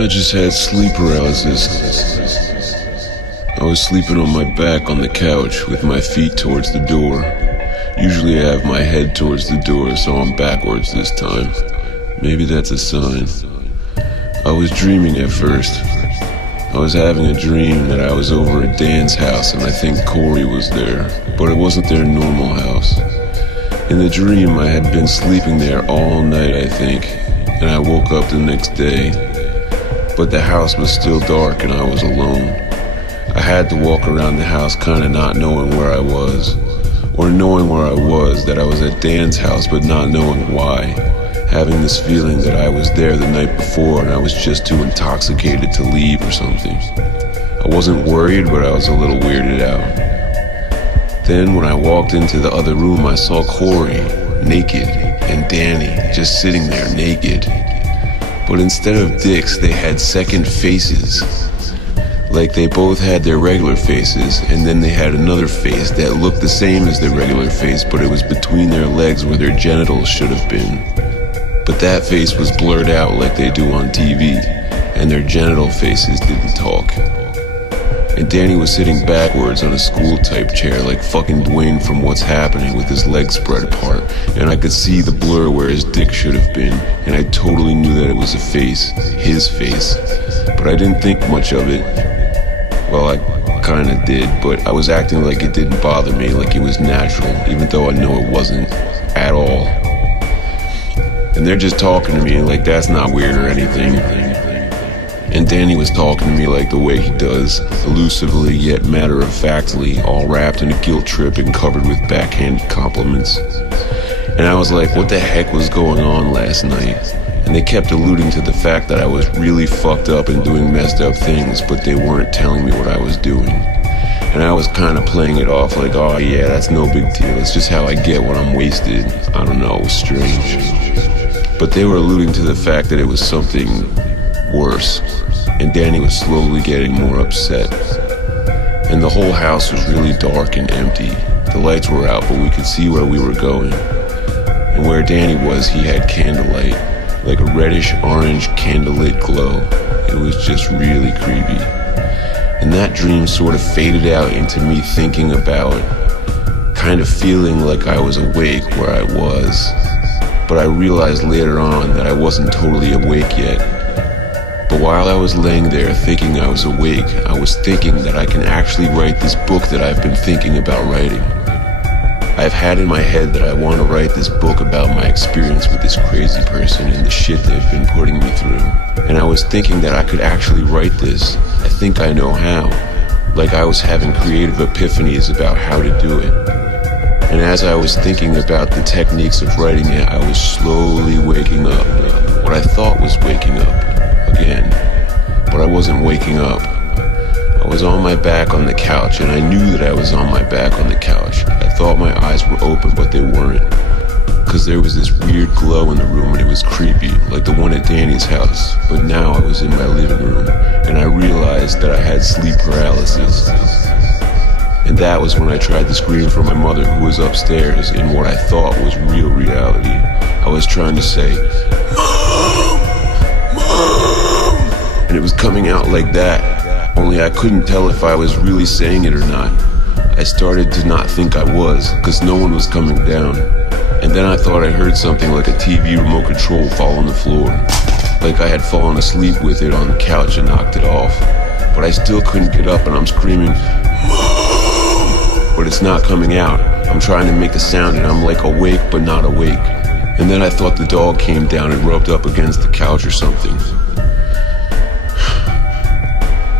I just had sleep paralysis. I was sleeping on my back on the couch with my feet towards the door. Usually I have my head towards the door, so I'm backwards this time. Maybe that's a sign. I was dreaming at first. I was having a dream that I was over at Dan's house and I think Corey was there, but it wasn't their normal house. In the dream, I had been sleeping there all night, I think, and I woke up the next day. But the house was still dark and I was alone. I had to walk around the house kinda not knowing where I was. Or knowing where I was, that I was at Dan's house but not knowing why. Having this feeling that I was there the night before and I was just too intoxicated to leave or something. I wasn't worried, but I was a little weirded out. Then when I walked into the other room, I saw Corey, naked, and Danny, just sitting there naked. But instead of dicks, they had second faces. Like they both had their regular faces, and then they had another face that looked the same as their regular face, but it was between their legs where their genitals should have been. But that face was blurred out like they do on TV, and their genital faces didn't talk. And Danny was sitting backwards on a school-type chair like fucking Dwayne from What's Happening with his legs spread apart, and I could see the blur where his dick should have been, and I totally knew that it was a face, his face, but I didn't think much of it. Well, I kinda did, but I was acting like it didn't bother me, like it was natural, even though I know it wasn't at all. And they're just talking to me like that's not weird or anything. And Danny was talking to me like the way he does, elusively yet matter-of-factly, all wrapped in a guilt trip and covered with backhanded compliments. And I was like, what the heck was going on last night? And they kept alluding to the fact that I was really fucked up and doing messed up things, but they weren't telling me what I was doing. And I was kind of playing it off like, oh yeah, that's no big deal, it's just how I get when I'm wasted. I don't know, it was strange. But they were alluding to the fact that it was something worse, and Danny was slowly getting more upset. And the whole house was really dark and empty. The lights were out, but we could see where we were going. And where Danny was, he had candlelight, like a reddish-orange candlelit glow. It was just really creepy. And that dream sort of faded out into me thinking about, kind of feeling like I was awake where I was. But I realized later on that I wasn't totally awake yet. But while I was laying there thinking I was awake, I was thinking that I can actually write this book that I've been thinking about writing. I've had in my head that I want to write this book about my experience with this crazy person and the shit they've been putting me through. And I was thinking that I could actually write this. I think I know how. Like I was having creative epiphanies about how to do it. And as I was thinking about the techniques of writing it, I was slowly waking up. What I thought was waking up. Again, but I wasn't waking up. I was on my back on the couch, and I knew that I was on my back on the couch. I thought my eyes were open, but they weren't, because there was this weird glow in the room, and it was creepy, like the one at Danny's house. But now I was in my living room, and I realized that I had sleep paralysis. And that was when I tried to scream for my mother, who was upstairs in what I thought was real reality. I was trying to say, and it was coming out like that, only I couldn't tell if I was really saying it or not. I started to not think I was, because no one was coming down. And then I thought I heard something like a TV remote control fall on the floor. Like I had fallen asleep with it on the couch and knocked it off. But I still couldn't get up and I'm screaming, Mom! But it's not coming out. I'm trying to make a sound and I'm like awake but not awake. And then I thought the dog came down and rubbed up against the couch or something.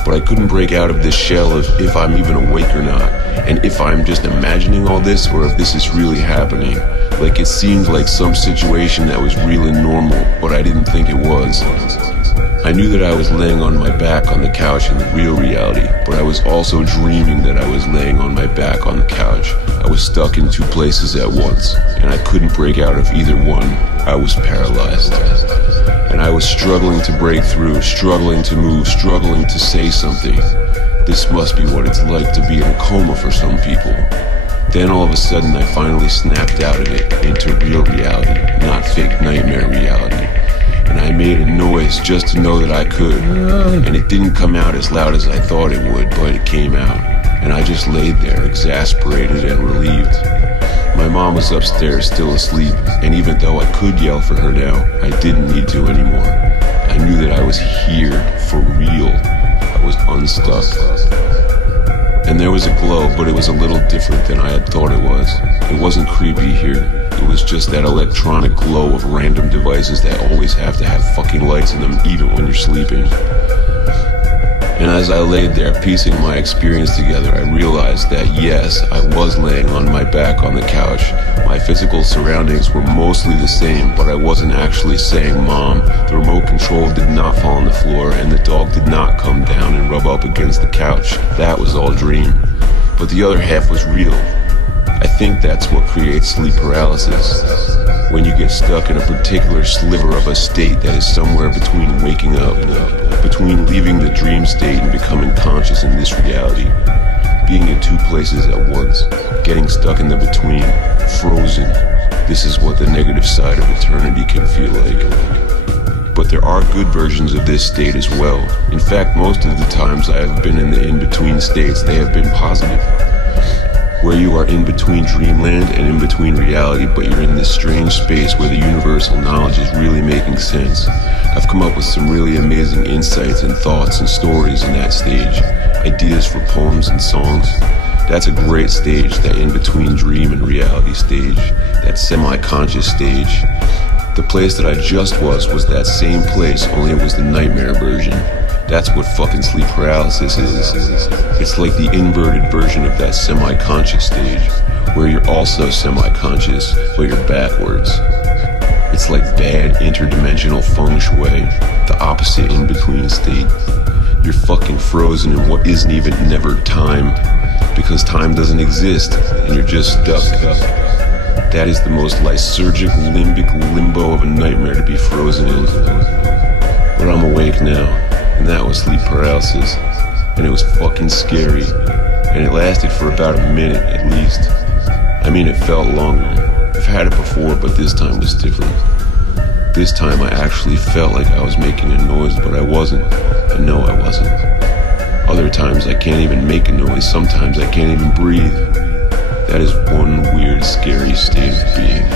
But I couldn't break out of this shell of if I'm even awake or not, and if I'm just imagining all this or if this is really happening. Like it seemed like some situation that was real and normal, but I didn't think it was. I knew that I was laying on my back on the couch in the real reality, but I was also dreaming that I was laying on my back on the couch. I was stuck in two places at once, and I couldn't break out of either one. I was paralyzed. And I was struggling to break through, struggling to move, struggling to say something. This must be what it's like to be in a coma for some people. Then all of a sudden I finally snapped out of it into real reality, not fake nightmare reality. and I made a noise just to know that I could. And it didn't come out as loud as I thought it would, but it came out. And I just laid there, exasperated and relieved. My mom was upstairs, still asleep, and even though I could yell for her now, I didn't need to anymore. I knew that I was here, for real. I was unstuck. And there was a glow, but it was a little different than I had thought it was. It wasn't creepy here. It was just that electronic glow of random devices that always have to have fucking lights in them, even when you're sleeping. And as I laid there, piecing my experience together, I realized that yes, I was laying on my back on the couch. My physical surroundings were mostly the same, but I wasn't actually saying Mom. The remote control did not fall on the floor, and the dog did not come down and rub up against the couch. That was all dream. But the other half was real. I think that's what creates sleep paralysis. When you get stuck in a particular sliver of a state that is somewhere between waking up, between leaving the dream state and becoming conscious in this reality, being in two places at once, getting stuck in the between, frozen. This is what the negative side of eternity can feel like. But there are good versions of this state as well. In fact, most of the times I have been in the in-between states, they have been positive. Where you are in between dreamland and in between reality, but you're in this strange space where the universal knowledge is really making sense. I've come up with some really amazing insights and thoughts and stories in that stage. Ideas for poems and songs. That's a great stage, that in-between dream and reality stage. That semi-conscious stage. The place that I just was that same place, only it was the nightmare version. That's what fucking sleep paralysis is. It's like the inverted version of that semi-conscious stage, where you're also semi-conscious, but you're backwards. It's like bad interdimensional feng shui, the opposite in-between state. You're fucking frozen in what isn't even never time, because time doesn't exist, and you're just stuck. That is the most lysergic limbic limbo of a nightmare to be frozen in. But I'm awake now. And that was sleep paralysis, and it was fucking scary, and it lasted for about a minute at least. I mean, it felt longer. I've had it before, but this time was different. This time I actually felt like I was making a noise, but I wasn't. I know I wasn't. Other times I can't even make a noise, sometimes I can't even breathe. That is one weird, scary state of being.